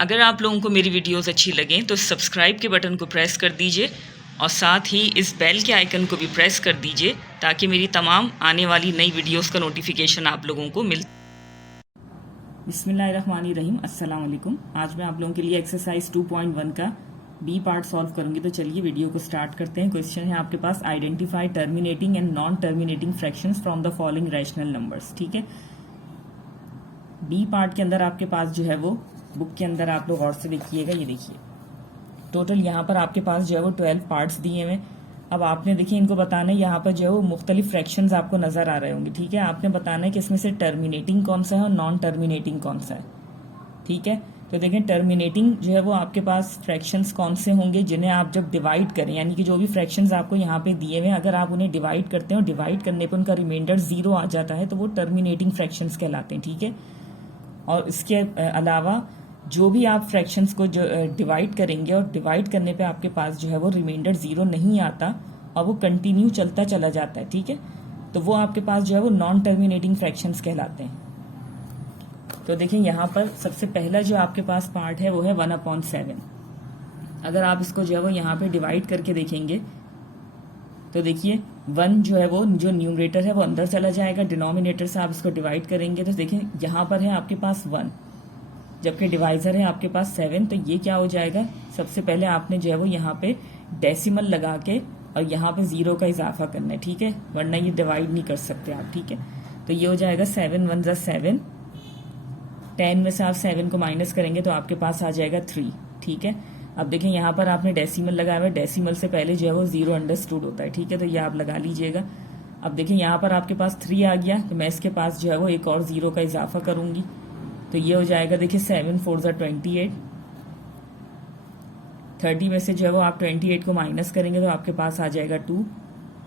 अगर आप लोगों को मेरी वीडियोस अच्छी लगें तो सब्सक्राइब के बटन को प्रेस कर दीजिए और साथ ही इस बेल के आइकन को भी प्रेस कर दीजिए ताकि मेरी तमाम आने वाली नई वीडियोस का नोटिफिकेशन आप लोगों को मिल। बिस्मिल्लाहिर्रहमानिर्रहीम, अस्सलाम वालेकुम। आज मैं आप लोगों के लिए एक्सरसाइज 2.1 का बी पार्ट सॉल्व करूंगी। तो चलिए वीडियो को स्टार्ट करते हैं। क्वेश्चन है आपके पास, identify terminating and non terminating fractions from the following rational numbers. ठीक है, बी पार्ट के अंदर आपके पास जो है वो बुक के अंदर आप लोग गौर से देखिएगा। ये देखिए टोटल यहाँ पर आपके पास जो है वो 12 पार्ट्स दिए हुए। अब आपने देखिए इनको बताना है, यहाँ पर जो है वो मुख्तलिफ फ्रैक्शंस आपको नजर आ रहे होंगे। ठीक है, आपने बताना है कि इसमें से टर्मिनेटिंग कौन सा है और नॉन टर्मिनेटिंग कौन सा है। ठीक है, तो देखें टर्मिनेटिंग जो है वो आपके पास फ्रैक्शंस कौन से होंगे जिन्हें आप जब डिवाइड करें, यानी कि जो भी फ्रैक्शंस आपको यहाँ पे दिए हुए हैं अगर आप उन्हें डिवाइड करते हैं और डिवाइड करने पर उनका रिमाइंडर 0 आ जाता है तो वो टर्मिनेटिंग फ्रैक्शंस कहलाते हैं। ठीक है, और इसके अलावा जो भी आप फ्रैक्शंस को जो डिवाइड करेंगे और डिवाइड करने पे आपके पास जो है वो रिमाइंडर 0 नहीं आता और वो कंटिन्यू चलता चला जाता है। ठीक है, तो वो आपके पास जो है वो नॉन टर्मिनेटिंग फ्रैक्शंस कहलाते हैं। तो देखिए यहाँ पर सबसे पहला जो आपके पास पार्ट है वो है 1/7। अगर आप इसको जो है वो यहाँ पे डिवाइड करके देखेंगे तो देखिए 1 जो है वो जो न्यूमरेटर है वो अंदर चला जाएगा, डिनोमिनेटर से आप इसको डिवाइड करेंगे तो देखिए यहाँ पर है आपके पास 1 जबकि डिवाइजर है आपके पास 7। तो ये क्या हो जाएगा, सबसे पहले आपने जो है वो यहाँ पे डेसिमल लगा के और यहाँ पे 0 का इजाफा करना है। ठीक है, वरना ये डिवाइड नहीं कर सकते आप। ठीक है, तो ये हो जाएगा 7 1 जा 7। 10 में से आप 7 को माइनस करेंगे तो आपके पास आ जाएगा 3। ठीक है, अब देखिए यहाँ पर आपने डेसिमल लगाया हुआ है, डेसिमल से पहले जो है वो 0 अंडरस्टूड होता है। ठीक है, तो ये आप लगा लीजिएगा। अब देखिए यहाँ पर आपके पास 3 आ गया तो मैं इसके पास जो है वो एक और 0 का इजाफा करूंगी तो ये हो जाएगा देखिए 7 4 जा 28। 30 में से जो है वो आप 28 को माइनस करेंगे तो आपके पास आ जाएगा 2।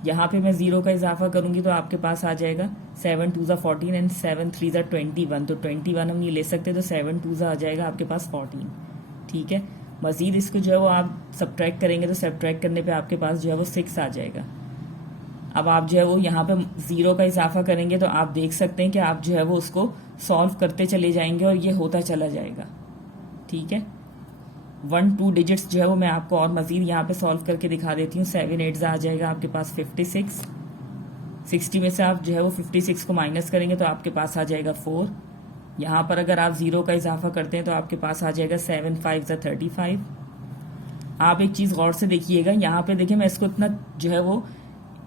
यहाँ पे मैं 0 का इजाफा करूंगी तो आपके पास आ जाएगा 7 2 जा 14 एंड 7 3 जा 21। तो 21 हम नहीं ले सकते तो 7 2 जा आ जाएगा आपके पास 14। ठीक है, मजीद इसको जो है वो आप सब्ट्रैक्ट करेंगे तो सब्ट्रैक्ट करने पे आपके पास जो है वो 6 आ जाएगा। अब आप जो है वो यहाँ पे 0 का इजाफा करेंगे तो आप देख सकते हैं कि आप जो है वो उसको सॉल्व करते चले जाएंगे और ये होता चला जाएगा। ठीक है, 1 2 डिजिट्स जो है वो मैं आपको और मजीद यहाँ पे सॉल्व करके दिखा देती हूँ। 7 8 आ जाएगा आपके पास 56। 60 में से आप जो है वो 56 को माइनस करेंगे तो आपके पास आ जाएगा 4। यहाँ पर अगर आप 0 का इजाफा करते हैं तो आपके पास आ जाएगा 7 5 जा 35। आप एक चीज गौर से देखिएगा, यहाँ पे देखिए मैं इसको इतना जो है वो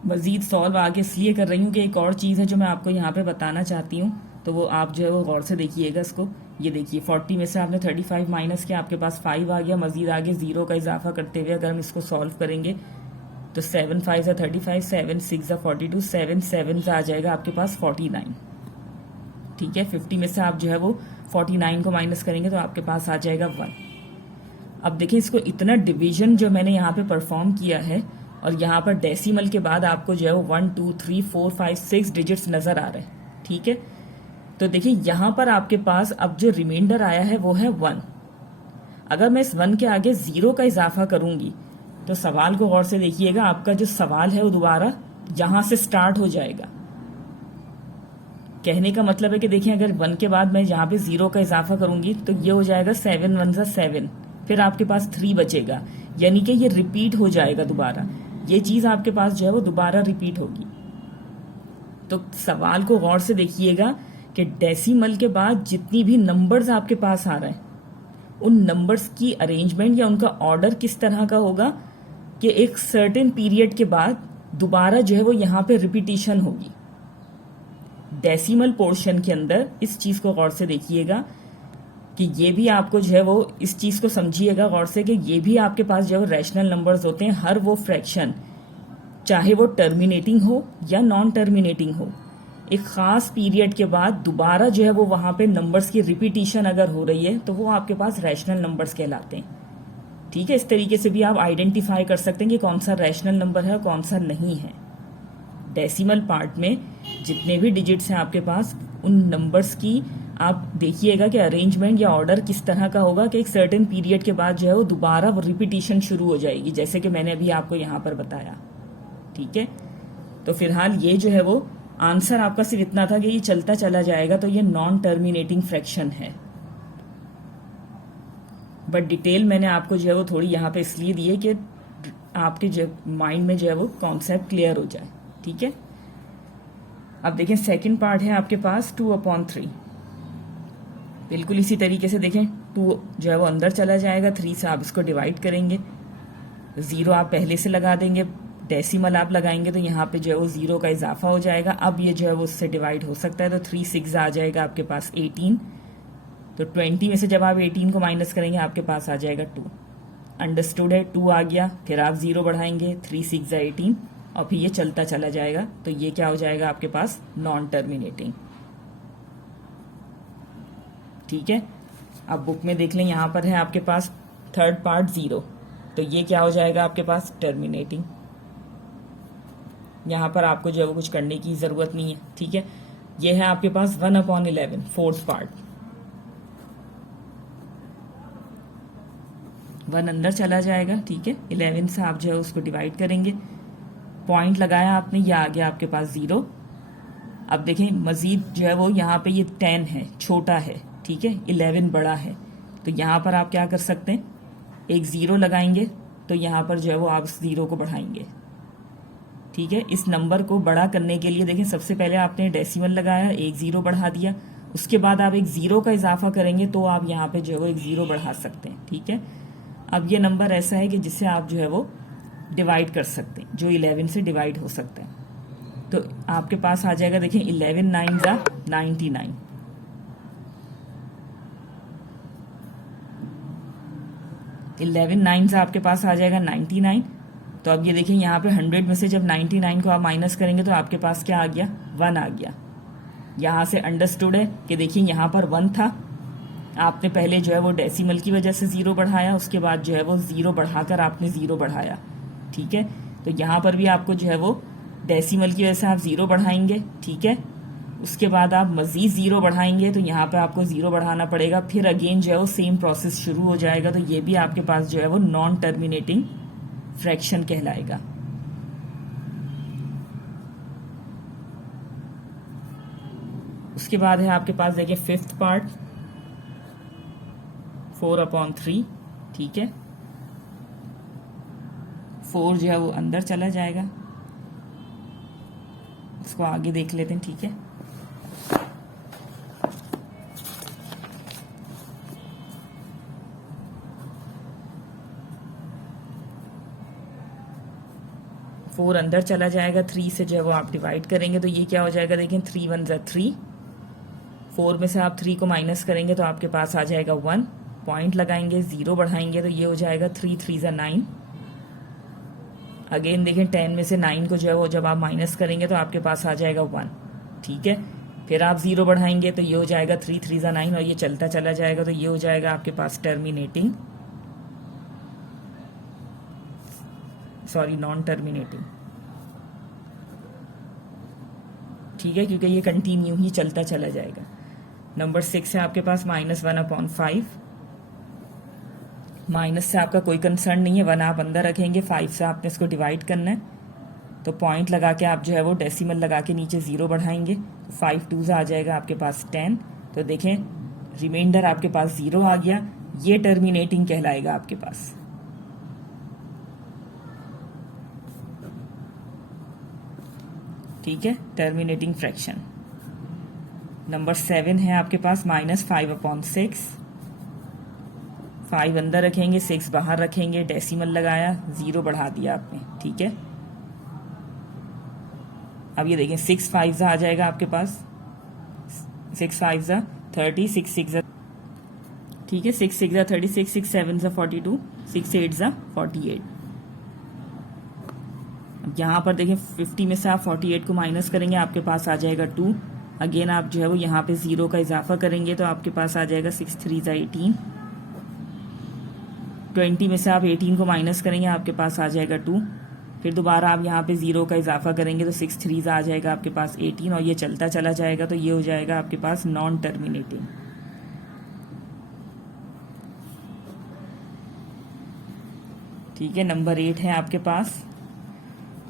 मजीद सॉल्व आगे इसलिए कर रही हूँ कि एक और चीज़ है जो मैं आपको यहाँ पे बताना चाहती हूँ, तो वो आप जो है वो गौर से देखिएगा इसको। ये देखिए 40 में से आपने 35 माइनस किया, आपके पास 5 आ गया। मजीद आगे 0 का इजाफा करते हुए अगर हम इसको सॉल्व करेंगे तो 7 5 जा 35, 7 6 जा 42, 7 7 जा आ जाएगा आपके पास 49। ठीक है, 50 में से आप जो है वो 49 को माइनस करेंगे तो आपके पास आ जाएगा 1। अब देखिए इसको इतना डिवीजन जो मैंने यहाँ पे परफॉर्म किया है और यहाँ पर डेसिमल के बाद आपको जो है वो 1 2 3 4 5 6 डिजिट्स नजर आ रहे हैं। ठीक है, तो देखिए यहाँ पर आपके पास अब जो रिमाइंडर आया है वो है 1। अगर मैं इस 1 के आगे 0 का इजाफा करूंगी तो सवाल को गौर से देखिएगा, आपका जो सवाल है वो दोबारा यहां से स्टार्ट हो जाएगा। कहने का मतलब है कि देखिए अगर 1 के बाद मैं यहाँ पे 0 का इजाफा करूंगी तो ये हो जाएगा 7 1 जा 7, फिर आपके पास 3 बचेगा, यानी कि ये रिपीट हो जाएगा दोबारा। ये चीज आपके पास जो है वो दोबारा रिपीट होगी। तो सवाल को गौर से देखिएगा कि डेसिमल के बाद जितनी भी नंबर्स आपके पास आ रहे हैं उन नंबर्स की अरेंजमेंट या उनका ऑर्डर किस तरह का होगा कि एक सर्टेन पीरियड के बाद दोबारा जो है वो यहाँ पे रिपीटिशन होगी। डेसिमल पोर्शन के अंदर इस चीज को गौर से देखिएगा कि ये भी आपको जो है वो इस चीज को समझिएगा गौर से कि ये भी आपके पास जो है रैशनल नंबर्स होते हैं। हर वो फ्रैक्शन चाहे वो टर्मिनेटिंग हो या नॉन टर्मिनेटिंग हो, एक खास पीरियड के बाद दोबारा जो है वो वहां पे नंबर्स की रिपीटिशन अगर हो रही है तो वो आपके पास रैशनल नंबर्स कहलाते हैं। ठीक है, इस तरीके से भी आप आइडेंटिफाई कर सकते हैं कि कौन सा रैशनल नंबर है और कौन सा नहीं है। डेसिमल पार्ट में जितने भी डिजिट्स हैं आपके पास उन नंबर्स की आप देखिएगा कि अरेंजमेंट या ऑर्डर किस तरह का होगा कि एक सर्टेन पीरियड के बाद जो है वो दोबारा रिपीटिशन शुरू हो जाएगी, जैसे कि मैंने अभी आपको यहाँ पर बताया। ठीक है, तो फिलहाल ये जो है वो आंसर आपका सिर्फ इतना था कि ये चलता चला जाएगा, तो ये नॉन टर्मिनेटिंग फ्रैक्शन है। बट डिटेल मैंने आपको जो है वो थोड़ी यहाँ पे इसलिए दी है कि आपके जो माइंड में जो है वो कॉन्सेप्ट क्लियर हो जाए। ठीक है, अब देखें सेकंड पार्ट है आपके पास 2/3। बिल्कुल इसी तरीके से देखें, 2 जो है वो अंदर चला जाएगा, 3 से आप इसको डिवाइड करेंगे, 0 आप पहले से लगा देंगे, डेसिमल आप लगाएंगे तो यहाँ पे जो है वो 0 का इजाफा हो जाएगा। अब ये जो है वो उससे डिवाइड हो सकता है, तो 3 6 आ जाएगा आपके पास 18। तो 20 में से जब आप 18 को माइनस करेंगे आपके पास आ जाएगा 2। अंडरस्टूड है, 2 आ गया, फिर आप 0 बढ़ाएंगे, 3 6 18 और फिर ये चलता चला जाएगा। तो ये क्या हो जाएगा आपके पास नॉन टर्मिनेटिंग। ठीक है, अब बुक में देख लें, यहाँ पर है आपके पास थर्ड पार्ट 0, तो ये क्या हो जाएगा आपके पास टर्मिनेटिंग। यहाँ पर आपको जो है वो कुछ करने की जरूरत नहीं है। ठीक है, ये है आपके पास 1/11 फोर्थ पार्ट। 1 अंदर चला जाएगा। ठीक है, 11 से आप जो है उसको डिवाइड करेंगे, पॉइंट लगाया आपने, ये आ गया आपके पास 0। अब देखें मजीद जो है वो यहाँ पे ये 10 है, छोटा है। ठीक है, 11 बड़ा है, तो यहाँ पर आप क्या कर सकते हैं, एक 0 लगाएंगे, तो यहाँ पर जो है वो आप 0 को बढ़ाएंगे। ठीक है, इस नंबर को बड़ा करने के लिए देखें सबसे पहले आपने डेसिमल लगाया, एक 0 बढ़ा दिया, उसके बाद आप एक 0 का इजाफा करेंगे तो आप यहाँ पे जो है वो एक 0 बढ़ा सकते हैं। ठीक है, अब ये नंबर ऐसा है कि जिससे आप जो है वो डिवाइड कर सकते हैं, जो 11 से डिवाइड हो सकते हैं। तो आपके पास आ जाएगा, देखें 11 9 जा 99, 11 9 से आपके पास आ जाएगा 99। तो अब ये देखिए यहाँ पे 100 में से जब 99 को आप माइनस करेंगे तो आपके पास क्या आ गया, 1 आ गया। यहाँ से अंडरस्टूड है कि देखिए यहाँ पर 1 था, आपने पहले जो है वो डेसिमल की वजह से 0 बढ़ाया, उसके बाद जो है वो 0 बढ़ाकर आपने 0 बढ़ाया। ठीक है, तो यहाँ पर भी आपको जो है वो डेसिमल की वजह से आप 0 बढ़ाएंगे। ठीक है, उसके बाद आप मजीद 0 बढ़ाएंगे तो यहाँ पे आपको 0 बढ़ाना पड़ेगा, फिर अगेन जो है वो सेम प्रोसेस शुरू हो जाएगा। तो ये भी आपके पास जो है वो नॉन टर्मिनेटिंग फ्रैक्शन कहलाएगा। उसके बाद है आपके पास देखिए फिफ्थ पार्ट 4/3। ठीक है, 4 जो है वो अंदर चला जाएगा, उसको आगे देख लेते हैं। ठीक है, फोर अंदर चला जाएगा, 3 से जो है वो आप डिवाइड करेंगे तो ये क्या हो जाएगा, देखें 3 1 जा 3, 4 में से आप 3 को माइनस करेंगे तो आपके पास आ जाएगा 1, पॉइंट लगाएंगे, 0 बढ़ाएंगे तो ये हो जाएगा 3 3 जा 9। अगेन देखें 10 में से 9 को जो है वो जब आप माइनस करेंगे तो आपके पास आ जाएगा 1। ठीक है, फिर आप 0 बढ़ाएंगे तो ये हो जाएगा 3 3 जा 9 और ये चलता चला जाएगा तो ये हो जाएगा आपके पास टर्मिनेटिंग, सॉरी नॉन टर्मिनेटिंग। ठीक है, क्योंकि ये कंटिन्यू ही चलता चला जाएगा। नंबर 6 है आपके पास -1/5। माइनस से आपका कोई कंसर्न नहीं है, 1 आप अंदर रखेंगे, 5 से आपने इसको डिवाइड करना है, तो पॉइंट लगा के आप जो है वो डेसिमल लगा के नीचे 0 बढ़ाएंगे, 5 2 आ जाएगा आपके पास 10। तो देखें रिमाइंडर आपके पास 0 आ गया, ये टर्मिनेटिंग कहलाएगा आपके पास। ठीक है, टर्मिनेटिंग फ्रैक्शन। नंबर 7 है आपके पास -5/6। 5 अंदर रखेंगे, 6 बाहर रखेंगे, डेसिमल लगाया, 0 बढ़ा दिया आपने। ठीक है, अब ये देखें 6 5 आ जाएगा आपके पास, 6 5 30, 6 6 ठीक है, 6 6 36, 6 7 42, 6 8 48। यहाँ पर देखें 50 में से आप 48 को माइनस करेंगे, आपके पास आ जाएगा 2। अगेन आप जो है वो यहाँ पे 0 का इजाफा करेंगे तो आपके पास आ जाएगा 6 3 18। 20 में से आप 18 को माइनस करेंगे, आपके पास आ जाएगा 2। फिर दोबारा आप यहाँ पे 0 का इजाफा करेंगे तो 6 3 आ जाएगा आपके पास 18 और ये चलता चला जाएगा तो ये हो जाएगा आपके पास नॉन टर्मिनेटिंग। ठीक है, नंबर 8 है आपके पास,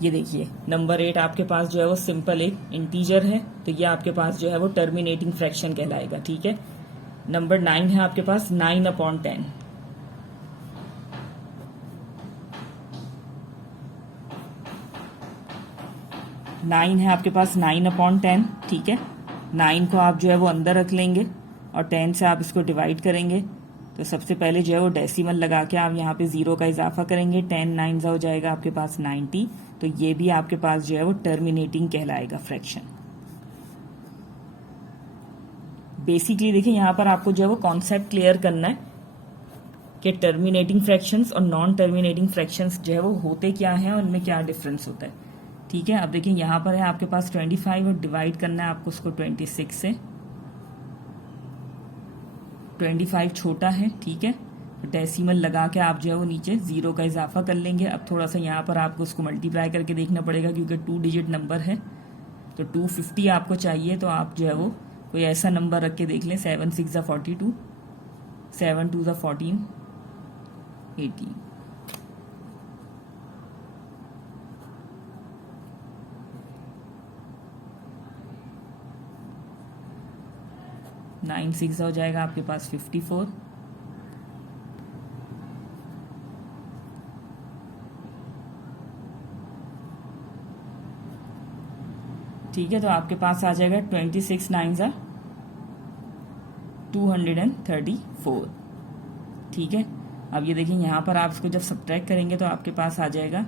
ये देखिए नंबर 8 आपके पास जो है वो सिंपल एक इंटीजर है, तो ये आपके पास जो है वो टर्मिनेटिंग फ्रैक्शन कहलाएगा। ठीक है, नंबर 9 है आपके पास 9/10। 9 है आपके पास 9/10, ठीक है। 9 को आप जो है वो अंदर रख लेंगे और 10 से आप इसको डिवाइड करेंगे। तो सबसे पहले जो है वो डेसिमल लगा के आप यहाँ पे 0 का इजाफा करेंगे। 10 9 हो जाएगा आपके पास 90। तो ये भी आपके पास जो है वो टर्मिनेटिंग कहलाएगा फ्रैक्शन। बेसिकली देखिए यहाँ पर आपको जो है वो कॉन्सेप्ट क्लियर करना है कि टर्मिनेटिंग फ्रैक्शंस और नॉन टर्मिनेटिंग फ्रैक्शंस जो है वो होते क्या हैं और उनमें क्या डिफरेंस होता है, ठीक है। अब देखिए यहाँ पर है आपके पास 25 और डिवाइड करना है आपको उसको 26 से। 25 छोटा है, ठीक है। तो डेसिमल लगा के आप जो है वो नीचे 0 का इजाफा कर लेंगे। अब थोड़ा सा यहाँ पर आपको उसको मल्टीप्लाई करके देखना पड़ेगा क्योंकि 2 डिजिट नंबर है। तो 250 आपको चाहिए, तो आप जो है वो कोई ऐसा नंबर रख के देख लें। 7 6 42, 7 2 14, 18। नाइन 6 हो जाएगा आपके पास 54। ठीक है, तो आपके पास आ जाएगा 26 9 234, ठीक है। अब ये देखिए यहाँ पर आप इसको जब सब्ट्रैक्ट करेंगे तो आपके पास आ जाएगा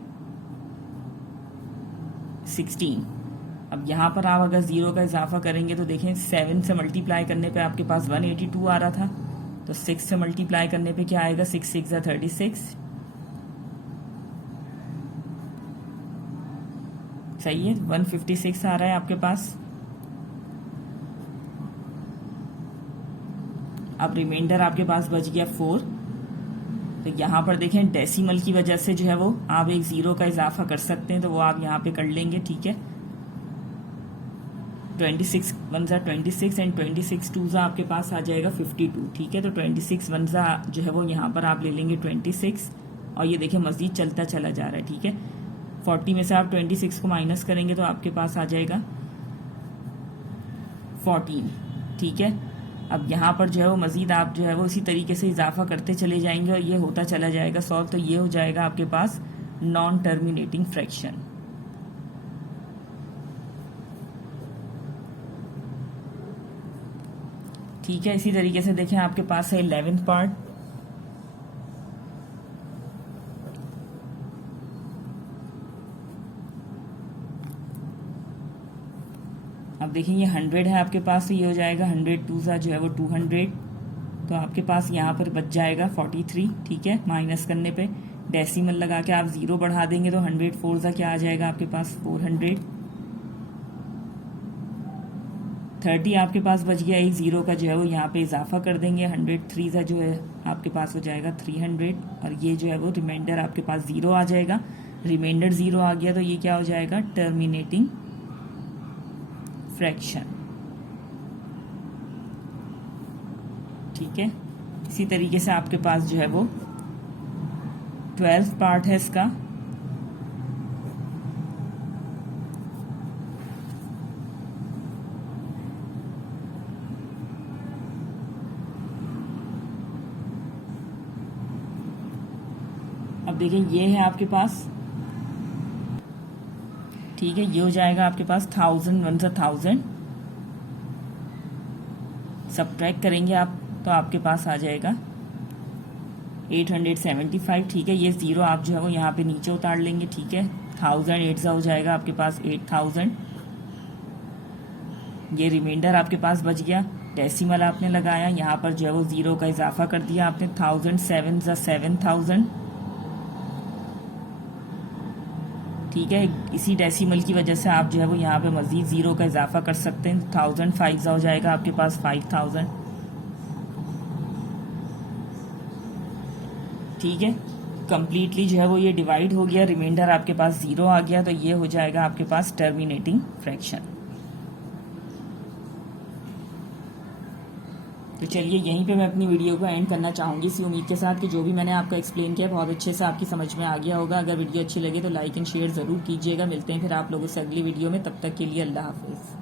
16। अब यहाँ पर आप अगर 0 का इजाफा करेंगे तो देखें 7 से मल्टीप्लाई करने पे आपके पास 182 आ रहा था। तो 6 से मल्टीप्लाई करने पे क्या आएगा, 6 6 36। सही है, 156 आ रहा है आपके पास। अब रिमाइंडर आपके पास बच गया 4। तो यहाँ पर देखें डेसिमल की वजह से जो है वो आप एक 0 का इजाफा कर सकते हैं, तो वो आप यहाँ पे कर लेंगे, ठीक है। 26 1 26 एंड 26 2 आपके पास आ जाएगा 52, ठीक है। तो 26 1 जो है वो यहाँ पर आप ले लेंगे 26 और ये देखिए मजीद चलता चला जा रहा है, ठीक है। 40 में से आप 26 को माइनस करेंगे तो आपके पास आ जाएगा 14, ठीक है। अब यहाँ पर जो है वो मजीद आप जो है वो इसी तरीके से इजाफा करते चले जाएंगे और ये होता चला जाएगा सॉल्व। तो ये हो जाएगा आपके पास नॉन टर्मिनेटिंग फ्रैक्शन। ठीक है, इसी तरीके से देखें आपके पास है 11th पार्ट। अब देखिए ये 100 है आपके पास, तो ये हो जाएगा 100 2 जो है वो 200। तो आपके पास यहाँ पर बच जाएगा 43, ठीक है। माइनस करने पे डेसिमल लगा के आप 0 बढ़ा देंगे तो 100 4 क्या आ जाएगा आपके पास 400। 30 आपके पास बच गया, एक 0 का जो है वो यहाँ पे इजाफा कर देंगे। 100 3 जो है आपके पास हो जाएगा 300 और ये जो है वो रिमाइंडर आपके पास 0 आ जाएगा। रिमाइंडर 0 आ गया तो ये क्या हो जाएगा, टर्मिनेटिंग फ्रैक्शन, ठीक है। इसी तरीके से आपके पास जो है वो 12th पार्ट है इसका। अब देखिए ये है आपके पास, ठीक है। ये हो जाएगा आपके पास 1000 1 1000। सब्ट्रैक्ट करेंगे आप तो आपके पास आ जाएगा 875, ठीक है। ये 0 आप जो है वो यहाँ पे नीचे उतार लेंगे, ठीक है। 1000 8 हो जाएगा आपके पास 8000। ये रिमाइंडर आपके पास बच गया। डेसिमल आपने लगाया, यहाँ पर जो है वो 0 का इजाफा कर दिया आपने। 1000 7 7000, ठीक है। इसी डेसिमल की वजह से आप जो है वो यहाँ पे मजीद 0 का इजाफा कर सकते हैं। 1000 5 हो जाएगा आपके पास 5000, ठीक है। कंप्लीटली जो है वो ये डिवाइड हो गया, रिमाइंडर आपके पास 0 आ गया, तो ये हो जाएगा आपके पास टर्मिनेटिंग फ्रैक्शन। तो चलिए यहीं पे मैं अपनी वीडियो को एंड करना चाहूँगी इसी उम्मीद के साथ कि जो भी मैंने आपको एक्सप्लेन किया बहुत अच्छे से आपकी समझ में आ गया होगा। अगर वीडियो अच्छी लगे तो लाइक एंड शेयर ज़रूर कीजिएगा। मिलते हैं फिर आप लोगों से अगली वीडियो में, तब तक के लिए अल्लाह हाफिज़।